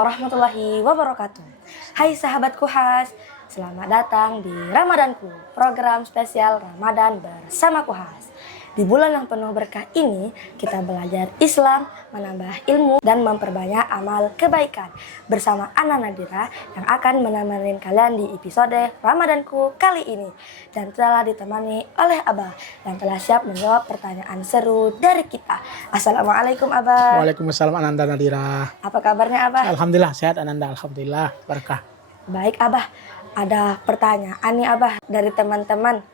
warahmatullahi wabarakatuh. Hai sahabatku khas, selamat datang di Ramadanku, program spesial Ramadan bersama Kuhas. Di bulan yang penuh berkah ini, kita belajar Islam, menambah ilmu, dan memperbanyak amal kebaikan bersama Ana Nadira yang akan menemani kalian di episode Ramadanku kali ini. Dan telah ditemani oleh Abah yang telah siap menjawab pertanyaan seru dari kita. Assalamualaikum Abah. Waalaikumsalam Ananda Nadira. Apa kabarnya Abah? Alhamdulillah sehat Ananda, alhamdulillah berkah. Baik Abah, ada pertanyaan nih Abah dari teman-teman.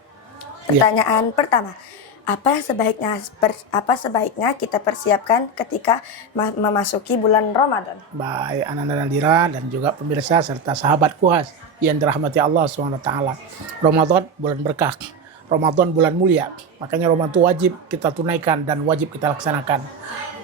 Pertanyaan pertama, apa sebaiknya kita persiapkan ketika memasuki bulan Ramadan? Baik Ananda Nadira dan juga pemirsa serta sahabat Kuhas yang dirahmati Allah SWT. Ramadan bulan berkah, Ramadan bulan mulia, makanya Ramadan wajib kita tunaikan dan wajib kita laksanakan.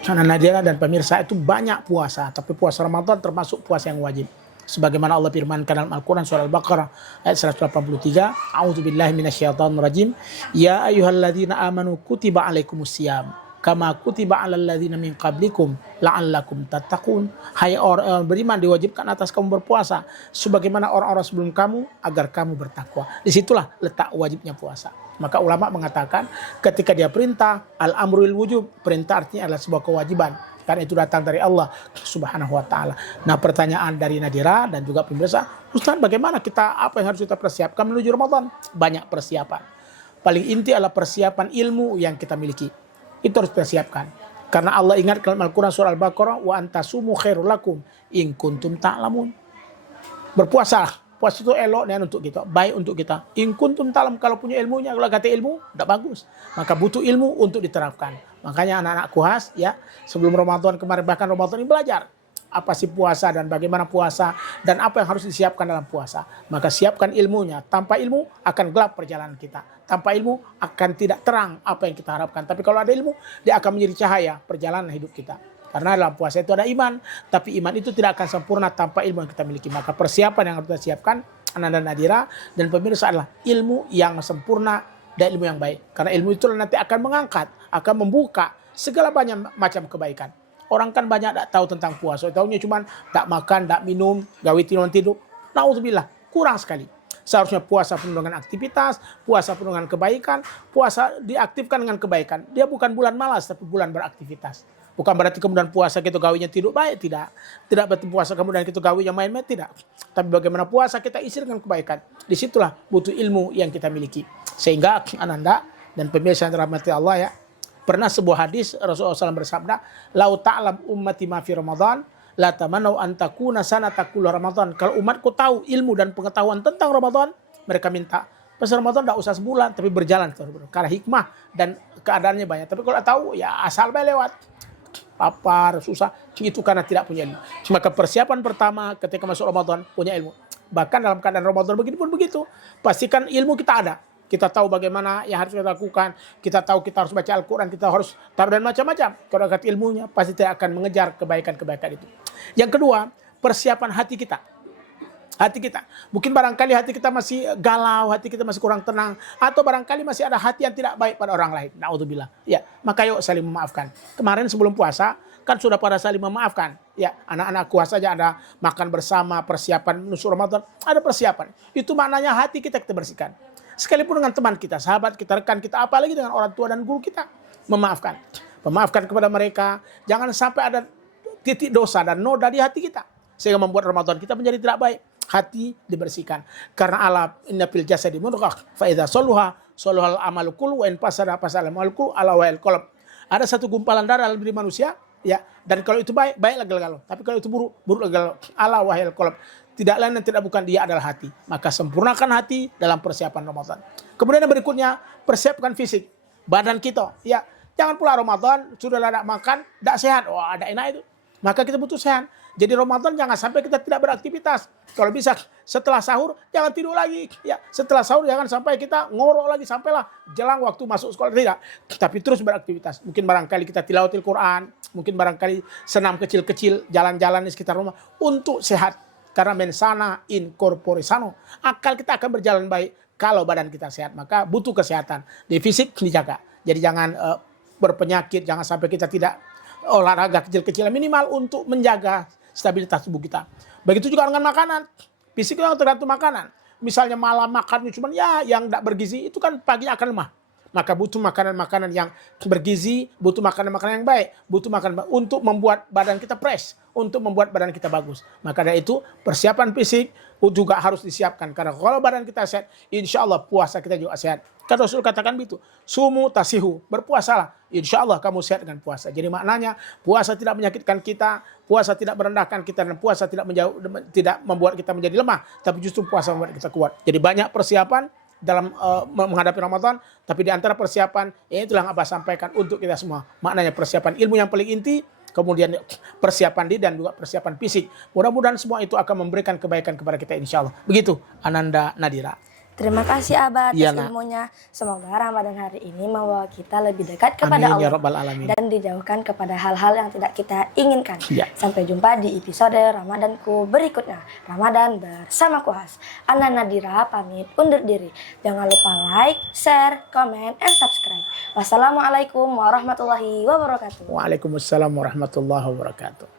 Ananda Nadira dan pemirsa itu banyak puasa, tapi puasa Ramadan termasuk puasa yang wajib. Sebagaimana Allah firmankan dalam Al-Quran surah Al-Baqarah ayat 183, A'udzubillahi minasyaitonirrajim, ya ayyuhalladzina amanu kutiba alaikumusiyam kama kutiba alal ladzina min qablikum la'allakum tattaqun. Hai orang beriman, diwajibkan atas kamu berpuasa sebagaimana orang-orang sebelum kamu agar kamu bertakwa. Disitulah letak wajibnya puasa. Maka ulama mengatakan ketika dia perintah al-amrul wujub, perintah artinya adalah sebuah kewajiban karena itu datang dari Allah Subhanahu wa taala. Nah, pertanyaan dari Nadira dan juga pemirsa, Ustaz, bagaimana apa yang harus kita persiapkan menuju Ramadan? Banyak persiapan. Paling inti adalah persiapan ilmu yang kita miliki. Itu harus persiapkan. Karena Allah ingat dalam Al-Quran surah Al-Baqarah, wa antasumu khairul lakum in kuntum ta'lamun. Berpuasa. Puasa itu elok dan untuk kita, baik untuk kita. In kuntum ta'lam, kalau punya ilmunya, kalau kata ilmu tidak bagus, maka butuh ilmu untuk diterapkan. Makanya anak-anak Kuhas ya, sebelum Ramadan kemarin, bahkan Ramadan ini belajar apa sih puasa dan bagaimana puasa dan apa yang harus disiapkan dalam puasa. Maka siapkan ilmunya. Tanpa ilmu akan gelap perjalanan kita. Tanpa ilmu akan tidak terang apa yang kita harapkan. Tapi kalau ada ilmu, dia akan menjadi cahaya perjalanan hidup kita. Karena dalam puasa itu ada iman, tapi iman itu tidak akan sempurna tanpa ilmu yang kita miliki. Maka persiapan yang harus kita siapkan, Ananda Nadira dan pemirsa, adalah ilmu yang sempurna dan ilmu yang baik. Karena ilmu itu nanti akan mengangkat, akan membuka segala banyak macam kebaikan. Orang kan banyak tak tahu tentang puasa, tahunya cuma tak makan, tak minum, gawe tidur. Nauzubillah, kurang sekali. Seharusnya puasa penuh dengan aktivitas, puasa penuh dengan kebaikan, puasa diaktifkan dengan kebaikan. Dia bukan bulan malas, tapi bulan beraktivitas. Bukan berarti kemudian puasa kita gawinya tidur baik, tidak. Tidak berarti puasa kemudian kita gawinya main-main, tidak. Tapi bagaimana puasa kita isi dengan kebaikan. Disitulah butuh ilmu yang kita miliki. Sehingga Ananda dan pemirsa yang dirahmati Allah ya, pernah sebuah hadis Rasulullah SAW bersabda, lau ta'lam ummati ma fi Ramadan, la tamannau an takuna sanatakul Ramadan. Kalau umatku tahu ilmu dan pengetahuan tentang Ramadan, mereka minta pas Ramadan tidak usah sebulan, tapi berjalan karena hikmah dan keadaannya banyak. Tapi kalau tahu ya asal bae lewat. Papar, susah, itu karena tidak punya ilmu. Maka persiapan pertama ketika masuk Ramadan, punya ilmu. Bahkan dalam keadaan Ramadan begini pun begitu. Pastikan ilmu kita ada. Kita tahu bagaimana yang harus kita lakukan. Kita tahu kita harus baca Al-Quran. Kita harus taruh dan macam-macam. Kalau kata ilmunya, pasti tidak akan mengejar kebaikan-kebaikan itu. Yang kedua, persiapan hati kita. Hati kita. Mungkin barangkali hati kita masih galau, hati kita masih kurang tenang. Atau barangkali masih ada hati yang tidak baik pada orang lain. Na'udzubillah. Ya, maka yuk saling memaafkan. Kemarin sebelum puasa, kan sudah pada saling memaafkan. Ya, anak-anak puasa saja ada makan bersama, persiapan menuju Ramadan. Ada persiapan. Itu maknanya hati kita bersihkan. Sekalipun dengan teman kita, sahabat kita, rekan kita, apalagi dengan orang tua dan guru kita. Memaafkan. Memaafkan kepada mereka. Jangan sampai ada titik dosa dan noda di hati kita. Sehingga membuat Ramadan kita menjadi tidak baik. Hati dibersihkan. Karena ala inna fil jasadi mudghah fa idza saluha saluhal amalu kullu wa in fasada fasal amalu kullu ala wa'il qalb. Ada satu gumpalan darah dalam diri manusia ya, dan kalau itu baik lagi galau. Tapi kalau itu buruk lagi galau. Ala wa'il qalb. Tidak lain dan tidak bukan dia adalah hati. Maka sempurnakan hati dalam persiapan Ramadan. Kemudian yang berikutnya, persiapkan fisik. Badan kita ya. Jangan pula Ramadan sudah tidak makan, tidak sehat. Wah, ada enak itu. Maka kita butuh sehat. Jadi Ramadan jangan sampai kita tidak beraktivitas. Kalau bisa setelah sahur jangan tidur lagi. Ya, setelah sahur jangan sampai kita ngorok lagi sampailah jelang waktu masuk sekolah, tidak. Tapi terus beraktivitas. Mungkin barangkali kita tilawatil Quran, mungkin barangkali senam kecil-kecil, jalan-jalan di sekitar rumah untuk sehat. Karena mensana in corpore sano. Akal kita akan berjalan baik kalau badan kita sehat. Maka butuh kesehatan. Di fisik dijaga. Jadi jangan berpenyakit, jangan sampai kita tidak olahraga kecil-kecilan, minimal untuk menjaga stabilitas tubuh kita. Begitu juga dengan makanan. Fisik itu tergantung makanan. Misalnya malam makannya cuma ya yang tidak bergizi, itu kan paginya akan lemah. Maka butuh makanan-makanan yang bergizi, butuh makanan-makanan yang baik, butuh makanan untuk membuat badan kita fresh, untuk membuat badan kita bagus. Maka dari itu persiapan fisik juga harus disiapkan. Karena kalau badan kita sehat, insya Allah puasa kita juga sehat. Kan Rasul katakan begitu, sumu tasihu, berpuasalah, insya Allah kamu sehat dengan puasa. Jadi maknanya puasa tidak menyakitkan kita, puasa tidak merendahkan kita, dan puasa tidak membuat kita menjadi lemah, tapi justru puasa membuat kita kuat. Jadi banyak persiapan dalam menghadapi Ramadan, tapi di antara persiapan, itulah yang Abah sampaikan untuk kita semua. Maknanya persiapan ilmu yang paling inti, kemudian persiapan diri dan juga persiapan fisik. Mudah-mudahan semua itu akan memberikan kebaikan kepada kita insya Allah. Begitu, Ananda Nadira. Terima kasih Abah atas Iya, Nak. ilmunya. Semoga Ramadan hari ini membawa kita lebih dekat kepada Amin, ya Allah Rabbal Alamin. dan dijauhkan kepada hal-hal yang tidak kita inginkan. Iya. Sampai jumpa di episode Ramadanku berikutnya. Ramadan bersama Kuhas. Ana Nadira pamit undur diri. Jangan lupa like, share, comment, and subscribe. Wassalamualaikum warahmatullahi wabarakatuh. Waalaikumsalam warahmatullahi wabarakatuh.